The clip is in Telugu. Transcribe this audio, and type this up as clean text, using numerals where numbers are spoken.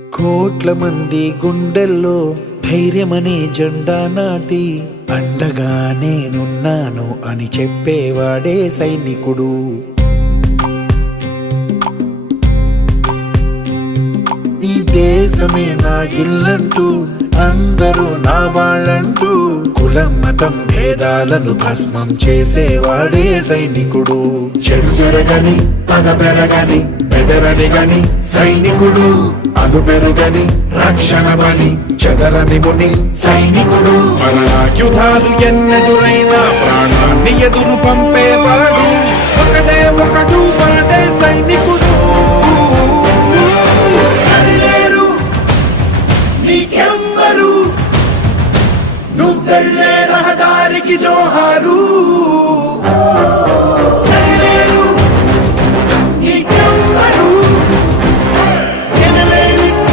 కోట్ల మంది గుండెల్లో ధైర్యమనే జెండా నాటి అండగా నేనున్నాను అని చెప్పేవాడే సైనికుడు. ఈ దేశమే నా ఇల్లంటూ అందరూ నా వాళ్ళంటూ కులం మతం భేదాలను భస్మం చేసేవాడే సైనికుడు. చెడు జరగని పగ పెరగని బెదరని గని సైనికుడు, అగు పెరుగని రక్షణ బలి చెదరని ముని సైనికుడు. మన ఆయుధాలు ఎన్నెదురైనా ప్రాణాన్ని ఎదురు పంపేవాడు ఒకటే ఒకడు వాడే సైనికుడు. నీకెవ్వరు నువ్వెళ్ళే రహదారికి జోహారు.